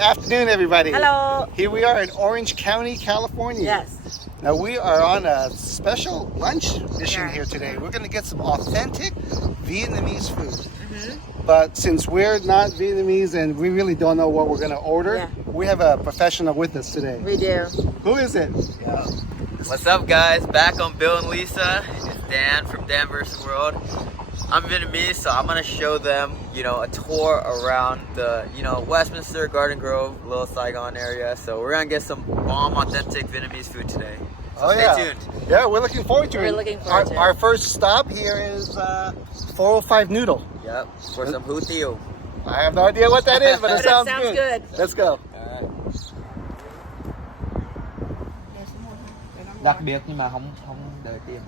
afternoon, everybody. Hello. Here we are in Orange County, California. Yes. Now we are on a special lunch mission Yeah. here today. We're going to get some authentic Vietnamese food. But since we're not Vietnamese and we really don't know what we're going to order, we have a professional with us today. We do. Who is it? What's up, guys? Back on Bill and Lisa. It's Dan from Dan vs. World. I'm Vietnamese, so I'm gonna show them, a tour around the, Westminster, Garden Grove, Little Saigon area. So we're gonna get some bomb authentic Vietnamese food today. So stay tuned. Yeah, we're looking forward to it. We're looking forward to it. Our first stop here is 405 Noodle. Yep, for some Hủ Tieu. I have no idea what that is, but it sounds good. Let's go. Đặc biệt nhưng mà không đợi tiền.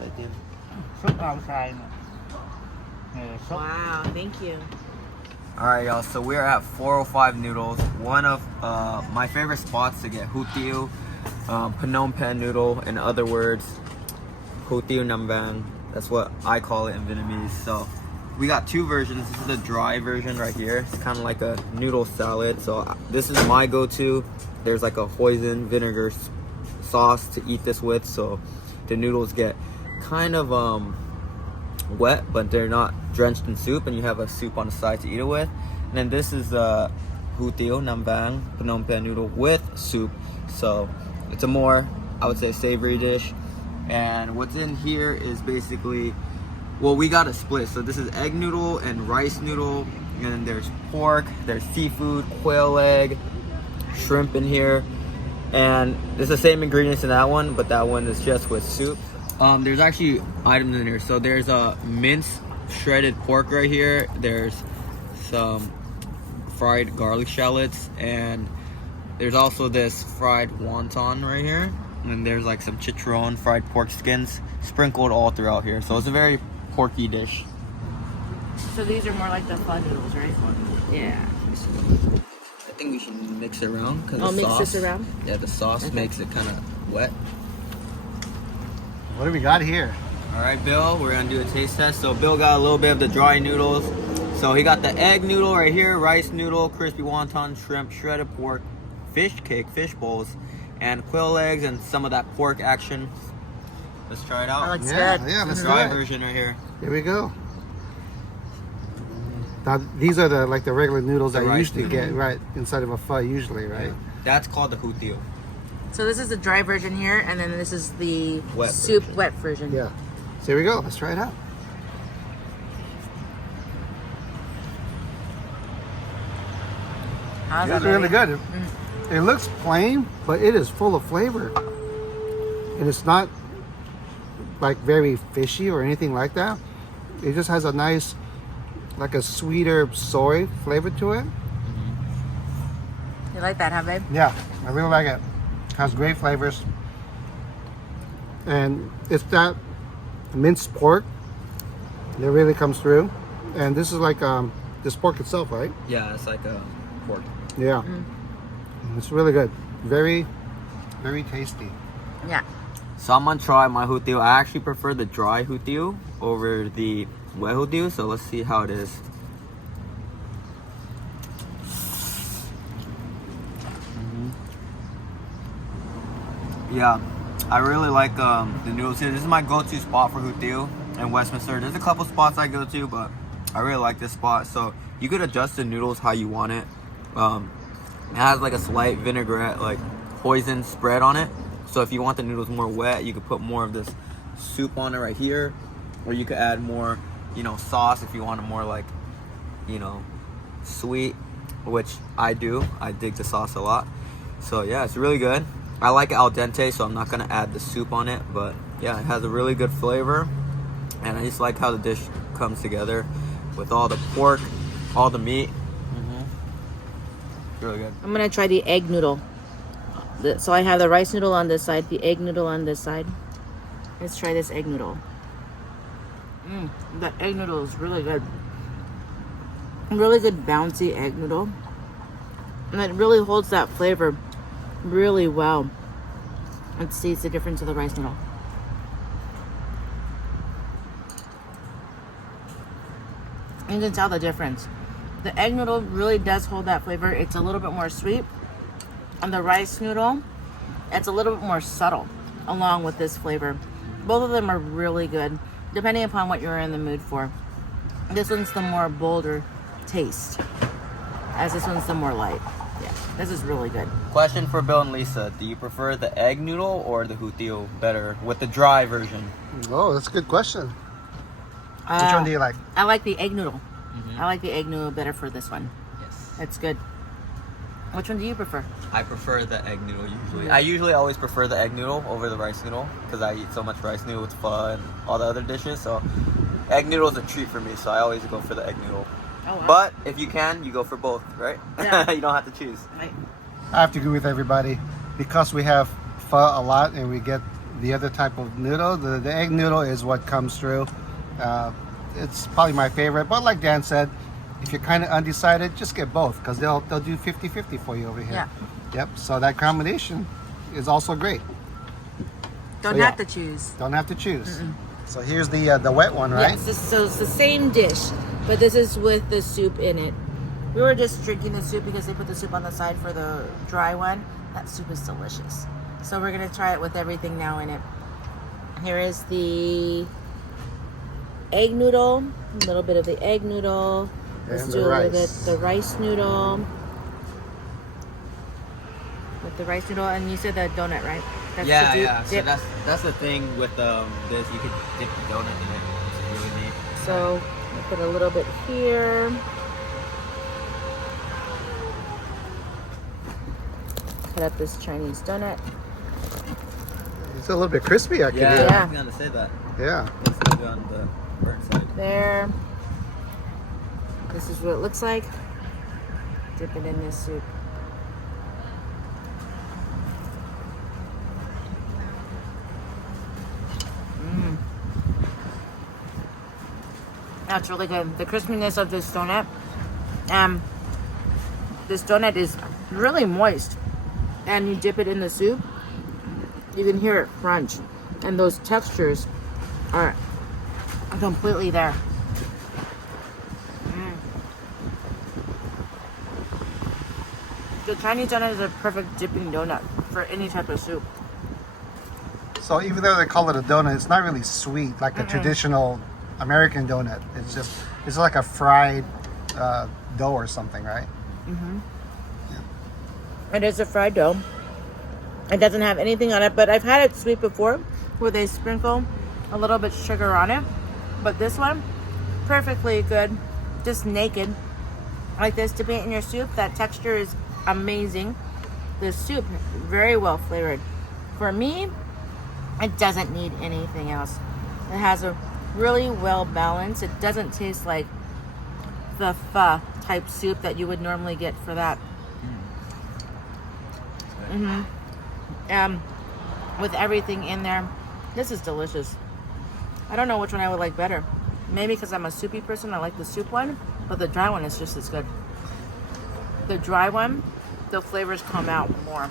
Đợi tiền. Súp outside. Wow, thank you. Alright, y'all, so we're at 405 Noodles, one of my favorite spots to get Hủ Tieu, Phnom Penh noodle, in other words, Hủ Tieu Nam Vang. That's what I call it in Vietnamese. So we got two versions. This is the dry version right here. It's kind of like a noodle salad. So this is my go-to. There's like a hoisin vinegar sauce to eat this with, so the noodles get kind of wet, but they're not drenched in soup, and you have a soup on the side to eat it with. And then this is Hủ Tieu Nam Vang Phnom Penh noodle with soup, so it's a more, I would say, savory dish. And what's in here is basically, well, we got a split. So this is egg noodle and rice noodle, and then there's pork, there's seafood, quail egg, shrimp in here. And it's the same ingredients in that one, but that one is just with soup. There's actually items in here. So there's a minced shredded pork right here. There's some fried garlic shallots, and there's also this fried wonton right here. And there's like some chicharron, fried pork skins sprinkled all throughout here. So it's a very porky dish. So these are more like the pho noodles, right? Yeah. I think we should mix it around. Oh, mix this around? Yeah, the sauce makes it kind of wet. What do we got here? All right, Bill, we're gonna do a taste test. So Bill got a little bit of the dry noodles. So he got the egg noodle right here, rice noodle, crispy wonton, shrimp, shredded pork, fish cake, fish bowls, and quail eggs, and some of that pork action. Let's try it out. That looks Yeah, good. yeah, let's Dry do it. version right here. Here we go. Now, these are the regular noodles The that you rice usually noodle. get right inside of a pho usually, right? That's called the Hủ Tieu. So this is the dry version here, and then this is the Wet soup version. wet version. Yeah. So here we go. Let's try it out. How's It's that, really baby? good. It looks plain, but it is full of flavor. And it's not like very fishy or anything like that. It just has a nice, like a sweeter soy flavor to it. You like that, huh, babe? Yeah, I really like it. Has great flavors. And it's that minced pork that really comes through. And this is like this pork itself, right? Yeah, it's like a pork. Yeah. It's really good. Very, very tasty. Yeah. So I'm gonna try my Hủ Tieu. I actually prefer the dry Hủ Tieu over the wet Hủ Tieu, so let's see how it is. Yeah, I really like the noodles here. This is my go-to spot for Hủ Tieu in Westminster. There's a couple spots I go to, but I really like this spot. So you could adjust the noodles how you want it. It has like a slight vinaigrette, like hoisin spread on it. So if you want the noodles more wet, you could put more of this soup on it right here, or you could add more, sauce if you want it more like, sweet, which I do. I dig the sauce a lot. So yeah, it's really good. I like it al dente, so I'm not gonna add the soup on it, but yeah, it has a really good flavor, and I just like how the dish comes together with all the pork, all the meat. Really good. I'm gonna try the egg noodle. So I have the rice noodle on this side, the egg noodle on this side. Let's try this egg noodle. The egg noodle is really good. Really good bouncy egg noodle. And it really holds that flavor really well. Let's see, it's the difference of the rice noodle. You can tell the difference. The egg noodle really does hold that flavor. It's a little bit more sweet. And the rice noodle, it's a little bit more subtle along with this flavor. Both of them are really good, depending upon what you're in the mood for. This one's the more bolder taste, as this one's the more light. Yeah, this is really good. Question for Bill and Lisa. Do you prefer the egg noodle or the Hủ Tieu better with the dry version? Oh, that's a good question. Which one do you like? I like the egg noodle. I like the egg noodle better for this one. Yes. It's good. Which one do you prefer? I prefer the egg noodle usually. I usually always prefer the egg noodle over the rice noodle because I eat so much rice noodle with pho and all the other dishes. So egg noodle is a treat for me. So I always go for the egg noodle. Oh, wow. But if you can, you go for both, right? Yeah. You don't have to choose. Right. I have to agree with everybody. Because we have pho a lot and we get the other type of noodle, the egg noodle is what comes through. It's probably my favorite. But like Dan said, if you're kind of undecided, just get both because they'll do 50-50 for you over here. Yeah. Yep. So that combination is also great. Don't So, have yeah. to choose. Don't have to choose. So here's the wet one, right? Yes, so it's the same dish, but this is with the soup in it. We were just drinking the soup because they put the soup on the side for the dry one. That soup is delicious. So we're gonna try it with everything now in it. Here is the egg noodle, a little bit of the egg noodle. Let's And do the a little bit rice. the rice noodle. With the rice noodle, and you said the donut, right? That's Yeah, the yeah. So dip. that's the thing with this. You could dip the donut in it. It's really neat. So we'll put a little bit here. Cut up this Chinese donut. It's a little bit crispy, I can Yeah, hear. Yeah. I was gonna say that. Yeah. Looks good on the burnt side. There. This is what it looks like. Dip it in this soup. That's really good. The crispiness of this donut. This donut is really moist. And you dip it in the soup. You can hear it crunch. And those textures are completely there. The Chinese donut is a perfect dipping donut for any type of soup. So even though they call it a donut, it's not really sweet like a traditional American donut. It's like a fried dough or something, right? It is a fried dough. It doesn't have anything on it, but I've had it sweet before where they sprinkle a little bit sugar on it. But this one, perfectly good, just naked. Like this, dipping it in your soup, that texture is amazing. The soup, very well flavored. For me, it doesn't need anything else. It has a really well balanced. It doesn't taste like the pho type soup that you would normally get for that. With everything in there, this is delicious. I don't know which one I would like better. Maybe because I'm a soupy person, I like the soup one, but the dry one is just as good. The dry one, the flavors come out more.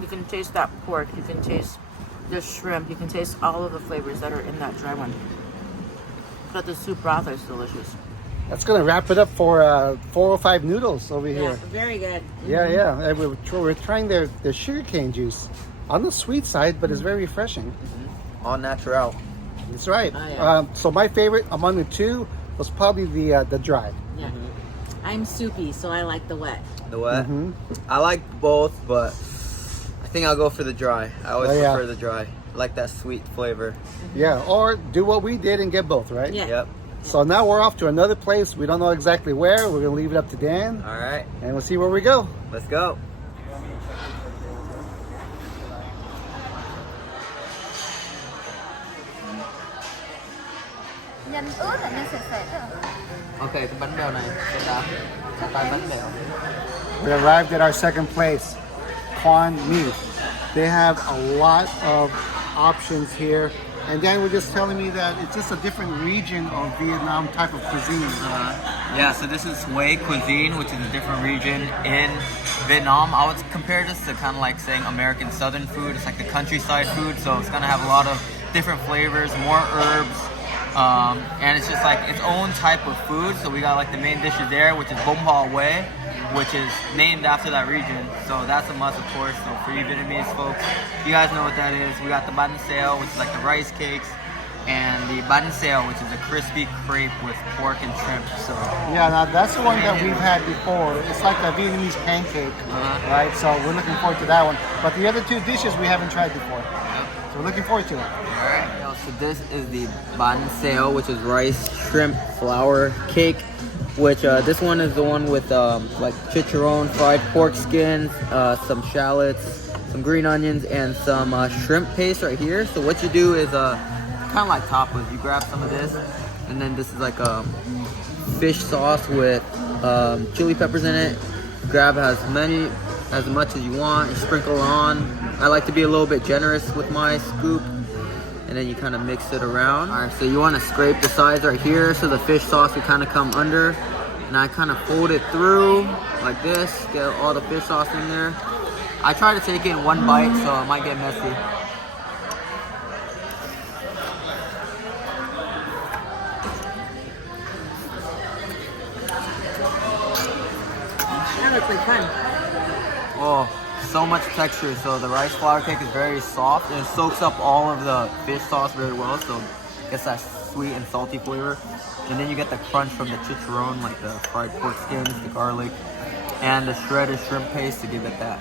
You can taste that pork, you can taste the shrimp, you can taste all of the flavors that are in that dry one. But the soup broth is delicious. That's gonna wrap it up for 405 Noodles over Yeah, here. very good. Yeah, yeah. And we're trying their sugarcane juice on the sweet side, but it's very refreshing. All natural. That's right. Oh, yeah. So my favorite among the two was probably the dry. Yeah. I'm soupy, so I like the wet. The what? I like both, but I think I'll go for the dry. I always Oh, yeah. prefer the dry. I like that sweet flavor. Yeah, or do what we did and get both, right? Yeah. Yep. So now we're off to another place. We don't know exactly where. We're gonna leave it up to Dan, All right. and we'll see where we go. Let's go. Nhân ướt là nhân sệt sệt đó. Ok, cái bánh bèo này sẽ là tay bánh bèo. We arrived at our second place, Quán Meat. They have a lot of options here. And Dan was just telling me that it's just a different region of Vietnam type of cuisine. Yeah, so this is Hue cuisine, which is a different region in Vietnam. I would compare this to kind of like saying American Southern food. It's like the countryside food, so it's gonna have a lot of different flavors, more herbs, And it's just like its own type of food. So we got like the main dishes there, which is bom hoa way, which is named after that region. So that's a must, of course. So for you Vietnamese folks, you guys know what that is. We got the bánh xèo, which is like the rice cakes, and the bánh xèo, which is a crispy crepe with pork and shrimp. So Yeah, now that's the one that we've had before. It's like a Vietnamese pancake, right? So we're looking forward to that one. But the other two dishes we haven't tried before. So we're looking forward to it. Alright, so this is the bánh xèo, which is rice, shrimp, flour cake. Which this one is the one with like chicharron, fried pork skins, some shallots, some green onions, and some shrimp paste right here. So what you do is kind of like tapas. You grab some of this, and then this is like a fish sauce with chili peppers in it. Grab as much as you want and sprinkle on. I like to be a little bit generous with my scoop, and then you kind of mix it around. All right, so you want to scrape the sides right here so the fish sauce will kind of come under, and I kind of fold it through like this, get all the fish sauce in there. I try to take it in one bite, so it might get messy. That looks like fun. Oh, so much texture. So the rice flour cake is very soft and it soaks up all of the fish sauce very well. So it gets that sweet and salty flavor. And then you get the crunch from the chicharron, like the fried pork skins, the garlic, and the shredded shrimp paste to give it that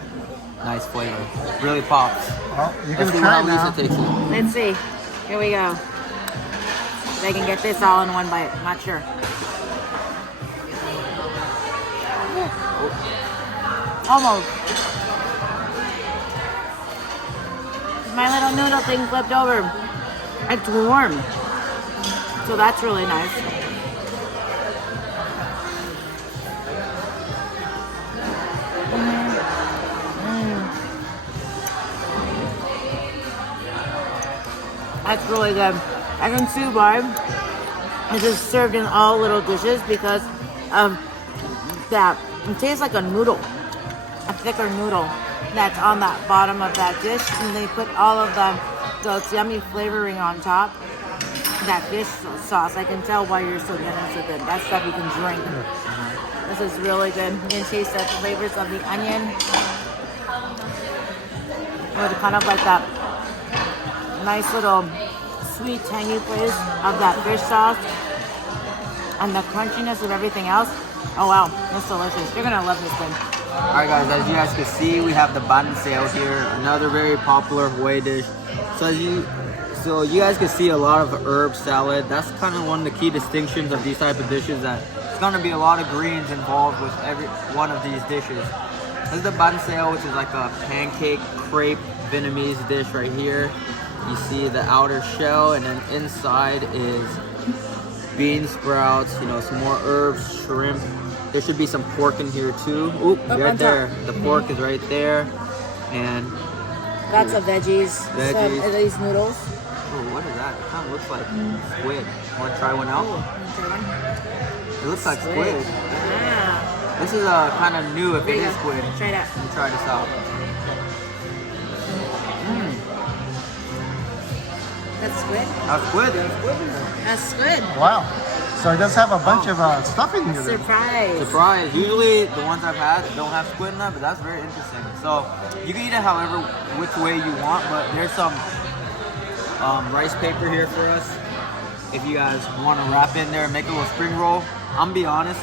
nice flavor. Really pops. Well, you Let's can see try how it now. Lisa takes it. Let's see. Here we go. If I can get this all in one bite. Not sure. Almost. My little noodle thing flipped over. It's warm. So that's really nice. That's really good. I can see why it's just served in all little dishes because of that. It tastes like a noodle, a thicker noodle that's on that bottom of that dish, and they put all of the yummy flavoring on top. That fish sauce, I can tell why you're so generous with it. That stuff you can drink. This is really good. You can taste the flavors of the onion. With kind of like that nice little sweet tangy place of that fish sauce and the crunchiness of everything else. Oh wow, that's delicious. You're gonna love this thing. Alright guys, as you guys can see, we have the bánh xèo here, another very popular Hawaii dish. So you guys can see a lot of herb salad. That's kind of one of the key distinctions of these type of dishes, that it's gonna be a lot of greens involved with every one of these dishes. This is the bánh xèo, which is like a pancake crepe Vietnamese dish right here. You see the outer shell, and then inside is bean sprouts, you know, some more herbs, shrimp. There should be some pork in here too. Oop, right there. The pork is right there. And Lots of veggies. Veggies. Some of these noodles. oh, what is that? It kind of looks like squid. Want to try one out? It looks like squid. Yeah. This is kind of new if There it you is go. squid. Try that. Let me try this out. That's squid. That's squid. That's squid. Wow. So it does have a bunch of stuff in here. then. Surprise. Surprise. Usually the ones I've had don't have squid in them, but that's very interesting. So you can eat it however, which way you want, but there's some rice paper here for us. If you guys want to wrap in there and make a little spring roll. I'm gonna be honest,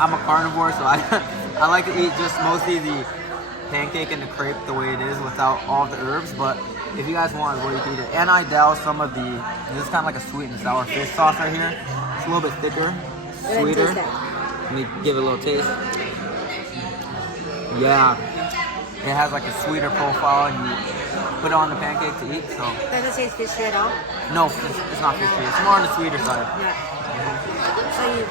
I'm a carnivore, so I like to eat just mostly the pancake and the crepe the way it is without all the herbs, but if you guys want as well, you can eat it. And I douse some of this is kind of like a sweet and sour fish sauce right here. It's a little bit thicker, sweeter. Let me give it a little taste. Yeah, it has like a sweeter profile, and you put it on the pancake to eat. So Does it taste fishy at all? no, it's not fishy. It's more on the sweeter side. Yeah. So you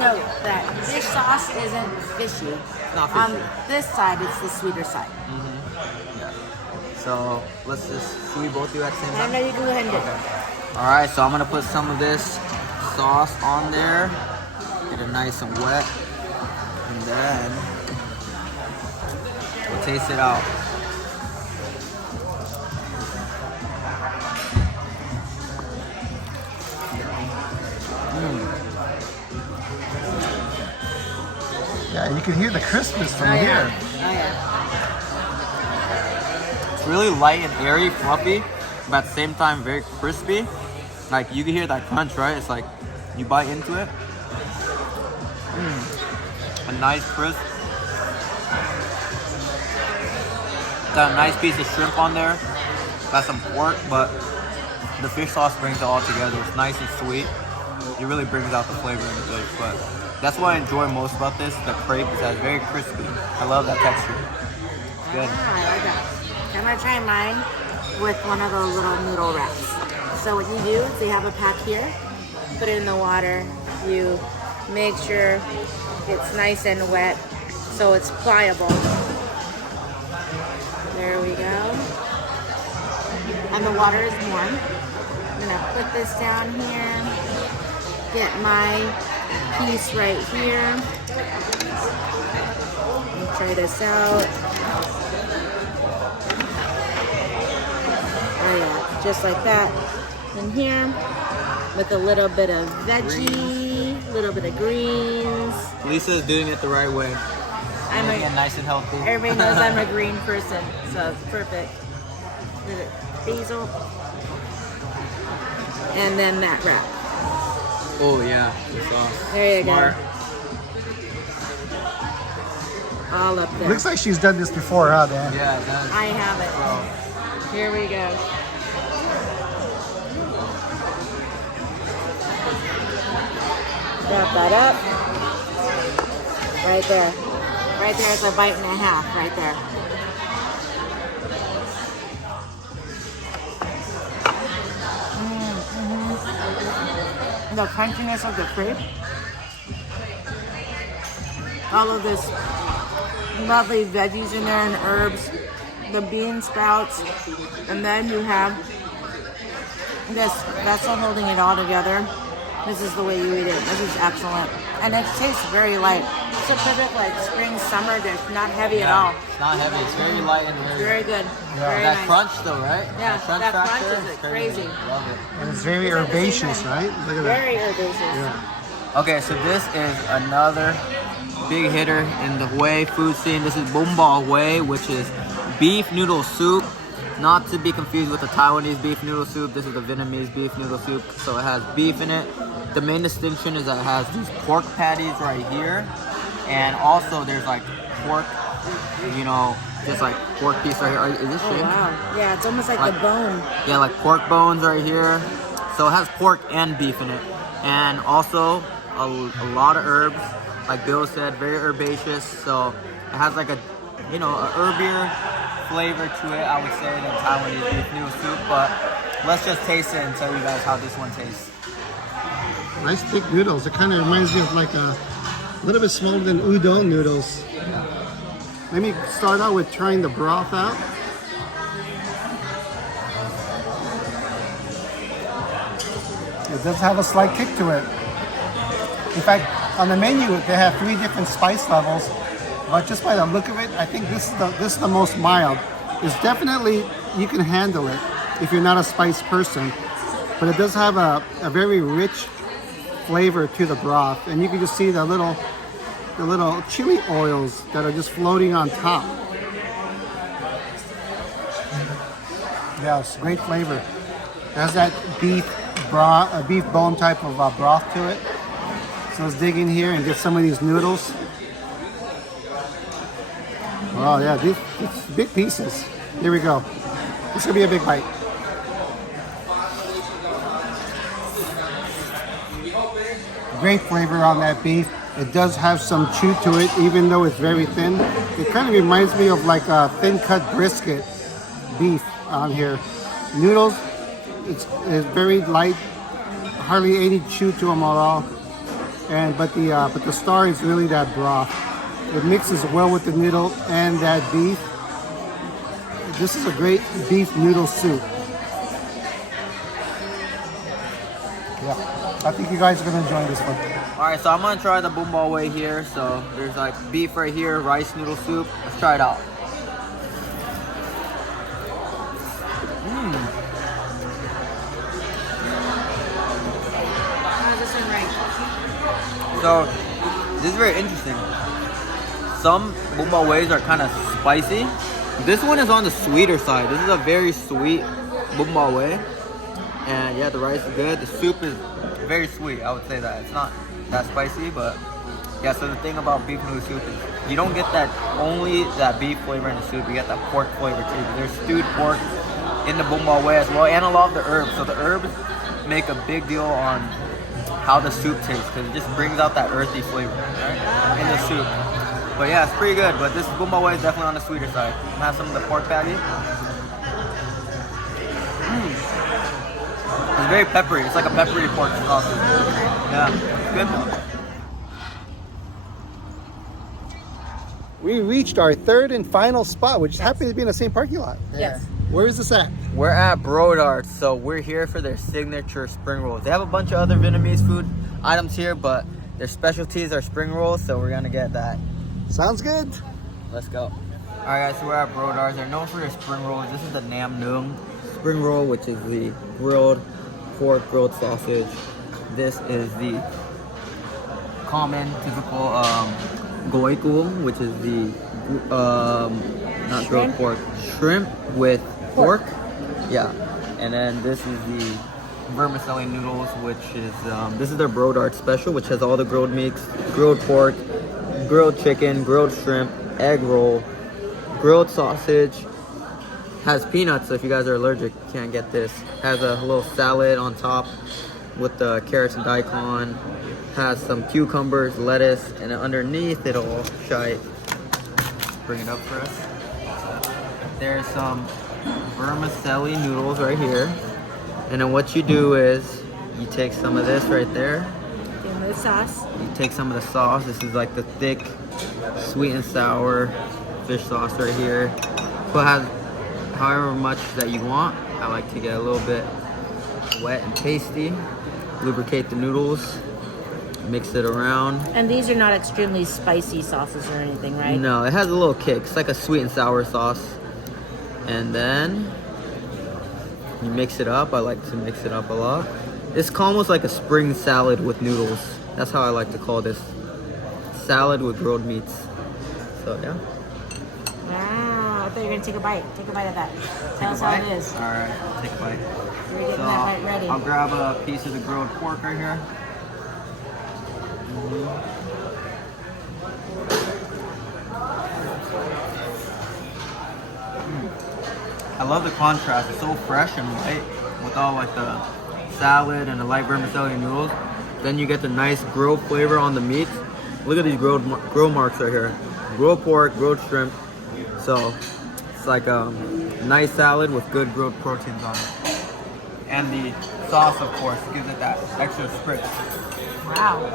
note that fish sauce isn't fishy. It's not On fishy. this side, it's the sweeter side. So let's just, should we both do it at the same I time? know you can go ahead and do it. All right, so I'm gonna put some of this sauce on there, get it nice and wet, and then we'll taste it out. Yeah, you can hear the crispness from Oh, here. yeah. Oh, yeah. It's really light and airy, fluffy, but at the same time very crispy. Like you can hear that crunch, right? It's like you bite into it. A nice crisp. Got a nice piece of shrimp on there. Got some pork, but the fish sauce brings it all together. It's nice and sweet. It really brings out the flavor in the dish. But that's what I enjoy most about this. The crepe is that it's very crispy. I love that texture. It's good. Ah, I like that. I'm gonna try mine with one of those little noodle wraps. So what you do is you have a pack here, put it in the water, you make sure it's nice and wet so it's pliable. There we go. And the water is warm. I'm gonna put this down here, get my piece right here. Let me try this out. Oh yeah, just like that. In here, with a little bit of veggie, a little bit of greens. Lisa's doing it the right way. I'm Getting nice and healthy. Everybody knows I'm a green person, so it's perfect. Bit of basil. And then that wrap. Oh yeah, the sauce. There you Smart. go. All up there. Looks like she's done this before, huh, Dan? Yeah, it does. I have it. Bro. Here we go. Wrap that up. Right there. Right there is a bite and a half, right there. The crunchiness of the crepe. All of this lovely veggies in there and herbs. The bean sprouts. And then you have this vessel holding it all together. This is the way you eat it. This is excellent. And it tastes very light. It's a perfect like spring, summer dish. Not heavy at all. It's not heavy. It's very light and Very good. Very that nice. crunch though, right? Yeah, that crunch factor is crazy. Love it. And it's very herbaceous, right? Look at that. Very herbaceous. Yeah. Okay, so this is another big hitter in the Hue food scene. This is Bún Bò Hue, which is beef noodle soup. Not to be confused with the Taiwanese beef noodle soup. This is the Vietnamese beef noodle soup. So it has beef in it. The main distinction is that it has these pork patties right here. And also there's like pork, you know, just like pork piece right here. Is this Oh shank? wow. Yeah, it's almost like Like- the bone. Yeah, like pork bones right here. So it has pork and beef in it. And also a lot of herbs. Like Bill said, very herbaceous. So it has like a, you know, a herbier flavor to it, I would say, than Taiwanese beef noodle soup. But let's just taste it and tell you guys how this one tastes. Nice thick noodles. It kind of reminds me of like a little bit smaller than udon noodles. Let me start out with trying the broth out. It does have a slight kick to it. In fact, on the menu they have 3 different spice levels, but just by the look of it, I think this is the most mild. It's definitely, you can handle it if you're not a spice person, but it does have a very rich flavor to the broth, and you can just see the little chili oils that are just floating on top. Yes, great flavor. It has that beef bone type of broth to it. So let's dig in here and get some of these noodles. Oh yeah, these big pieces. Here we go. This is gonna be a big bite. Great flavor on that beef. It does have some chew to it, even though it's very thin. It kind of reminds me of like a thin cut brisket beef on here. Noodles, it's very light, hardly any chew to them at all. But the star is really that broth. It mixes well with the noodle and that beef. This is a great beef noodle soup. Yeah, I think you guys are gonna enjoy this one. Alright, so I'm gonna try the Bún Bò Hue here. So there's like beef right here, rice noodle soup. Let's try it out. How's this one right? So this is very interesting. Some bumbaways are kind of spicy. This one is on the sweeter side. This is a very sweet bumbaway. And yeah, the rice is good. The soup is very sweet. I would say that. It's not that spicy, but yeah, so the thing about beef noodle soup is you don't get that only that beef flavor in the soup, you get that pork flavor too. There's stewed pork in the bumbaway as well, and a lot of the herbs. So the herbs make a big deal on how the soup tastes because it just brings out that earthy flavor, right, in the soup. But yeah, it's pretty good, but this bumbaway is definitely on the sweeter side. Have some of the pork patty. It's very peppery. It's like a peppery pork sausage. Yeah, good. We reached our third and final spot, which happens to be in the same parking lot. Yes. Where is this at? We're at Brodard, so we're here for their signature spring rolls. They have a bunch of other Vietnamese food items here, but their specialties are spring rolls, so we're gonna get that. Sounds good. Let's go. All right, guys, so we're at Brodard. They're known for their spring rolls. This is the Nam Nung spring roll, which is the grilled pork, grilled sausage. This is the common, typical goikul, which is the not grilled pork, shrimp with pork. Yeah, and then this is the vermicelli noodles, which is this is their Brodard special, which has all the grilled meats, grilled pork, grilled chicken, grilled shrimp, egg roll, grilled sausage. Has peanuts, so if you guys are allergic, you can't get this. Has a little salad on top with the carrots and daikon. Has some cucumbers, lettuce, and underneath it all, shite. Bring it up for us. There's some vermicelli noodles right here. And then what you do is, you take some of this right there. Give me the sauce. You take some of the sauce. This is like the thick, sweet and sour fish sauce right here. But has however much that you want. I like to get a little bit wet and tasty. Lubricate the noodles. Mix it around. And these are not extremely spicy sauces or anything, right? No, it has a little kick. It's like a sweet and sour sauce. And then you mix it up. I like to mix it up a lot. It's almost like a spring salad with noodles. That's how I like to call this. Salad with grilled meats. So yeah. Wow, I thought you were gonna take a bite. Take a bite of that. Tell us how it is. All right, I'll take a bite. We're getting So that bite ready. I'll grab a piece of the grilled pork right here. I love the contrast. It's so fresh and light with all like the salad and the light vermicelli noodles. Then you get the nice grilled flavor on the meat. Look at these grill marks right here. Grilled pork, grilled shrimp. So it's like a nice salad with good grilled proteins on it. And the sauce, of course, gives it that extra spritz. Wow,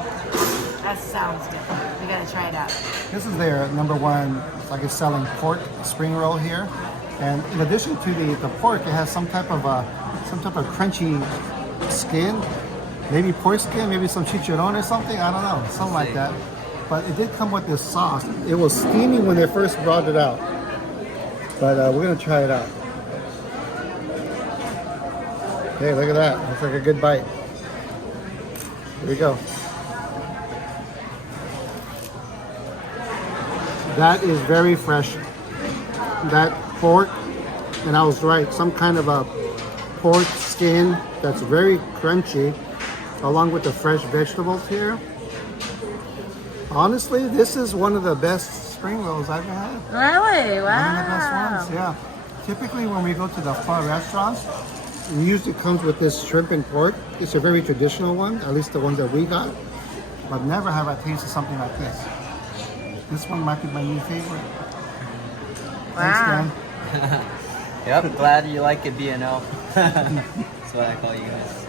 that sounds good. We gotta try it out. This is their number one, like it's selling pork spring roll here. And in addition to the pork, it has some type of crunchy skin. Maybe pork skin, maybe some chicharron or something. I don't know, something like that. But it did come with this sauce. It was steaming when they first brought it out. But we're gonna try it out. Hey, look at that. Looks like a good bite. Here we go. That is very fresh. That pork, and I was right, some kind of a pork skin that's very crunchy, along with the fresh vegetables here. Honestly, this is one of the best spring rolls I've ever had. Really? Wow. One of the best ones, yeah. Typically when we go to the Pho restaurants, it usually comes with this shrimp and pork. It's a very traditional one, at least the one that we got. But never have I tasted something like this. This one might be my new favorite. Wow. Thanks, Dan. Yep, glad you like it, BNL. That's what I call you guys.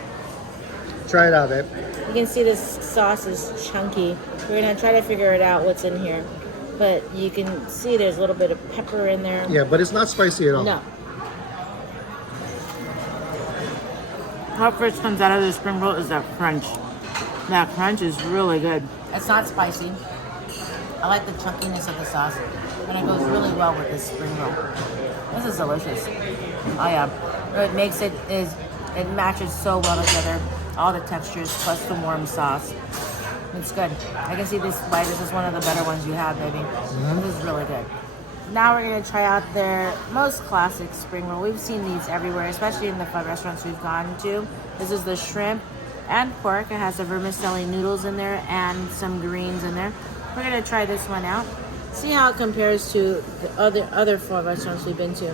Try it out, babe. You can see this sauce is chunky. We're gonna try to figure it out what's in here. But you can see there's a little bit of pepper in there. Yeah, but it's not spicy at all. No. How first comes out of the spring roll is that crunch. That crunch is really good. It's not spicy. I like the chunkiness of the sauce. And it goes really well with this spring roll. This is delicious. Oh yeah. What makes it is it matches so well together. All the textures plus the warm sauce. It's good. I can see this why this is one of the better ones you have, baby. This is really good. Now we're gonna try out their most classic spring roll. We've seen these everywhere, especially in the Pho restaurants we've gone to. This is the shrimp and pork. It has the vermicelli noodles in there and some greens in there. We're gonna try this one out. See how it compares to the other Pho restaurants we've been to.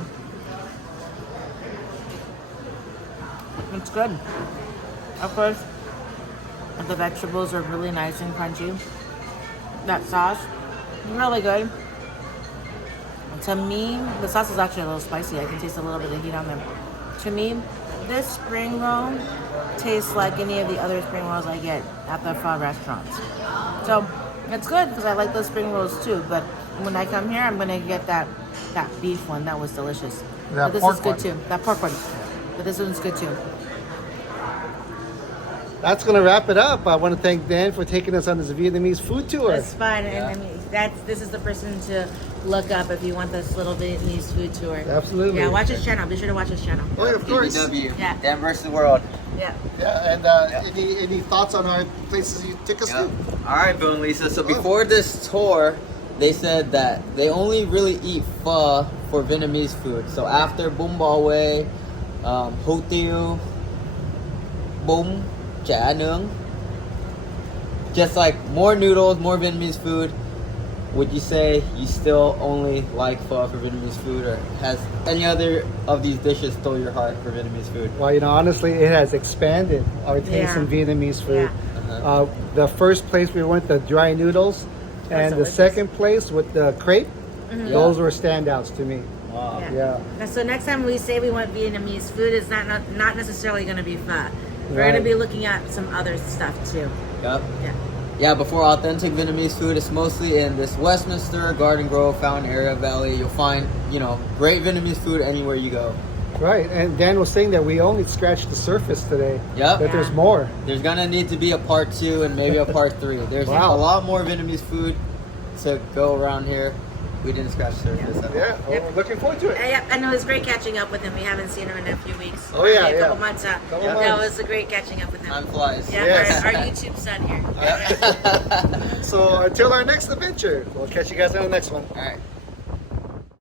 It's good. Of course, the vegetables are really nice and crunchy. That sauce, really good. To me, the sauce is actually a little spicy. I can taste a little bit of heat on them. To me, this spring roll tastes like any of the other spring rolls I get at the Pho restaurants. So it's good because I like those spring rolls too. But when I come here, I'm gonna get that beef one. That was delicious. That But this pork is good one. too. That pork one. But this one's good too. That's going to wrap it up. I want to thank Dan for taking us on this Vietnamese food tour. That's fun, and I mean this is the person to look up if you want this little Vietnamese food tour. Absolutely. Yeah, watch his channel. Be sure to watch his channel. Oh, yeah, of course. BBW. Yeah. Dan versus the world. Yeah. Yeah, and any thoughts on our places you took us to? All right, Bill and Lisa. So before this tour, they said that they only really eat pho for Vietnamese food. So after Bún Bò Huế, Hủ Tieu, Bún Chả Nướng, just like more noodles, more Vietnamese food. Would you say you still only like pho for Vietnamese food, or has any other of these dishes stole your heart for Vietnamese food? Well, honestly, it has expanded our taste Yeah. in Vietnamese food. Uh-huh. The first place we went, the dry noodles, and the delicious. second place with the crepe, those Yeah. were standouts to me. Wow. Yeah. And so next time we say we want Vietnamese food, it's not necessarily going to be pho. We're Right. going to be looking at some other stuff too. Yep. Yeah. Yeah, but for authentic Vietnamese food, it's mostly in this Westminster, Garden Grove, Fountain area, Valley. You'll find, great Vietnamese food anywhere you go. Right, and Dan was saying that we only scratched the surface today. Yep. That there's more. There's gonna need to be a part 2 and maybe a part 3. There's Wow. a lot more Vietnamese food to go around here. We didn't scratch the surface. Yeah, well, Yep. looking forward to it. Yeah, I know it was great catching up with him. We haven't seen him in a few weeks. Oh, yeah, Maybe a couple yeah. months. Couple Yeah, months. it was a great catching up with him. Time flies. Yeah, Yes. our YouTube son here. So until our next adventure, we'll catch you guys on the next one. All right.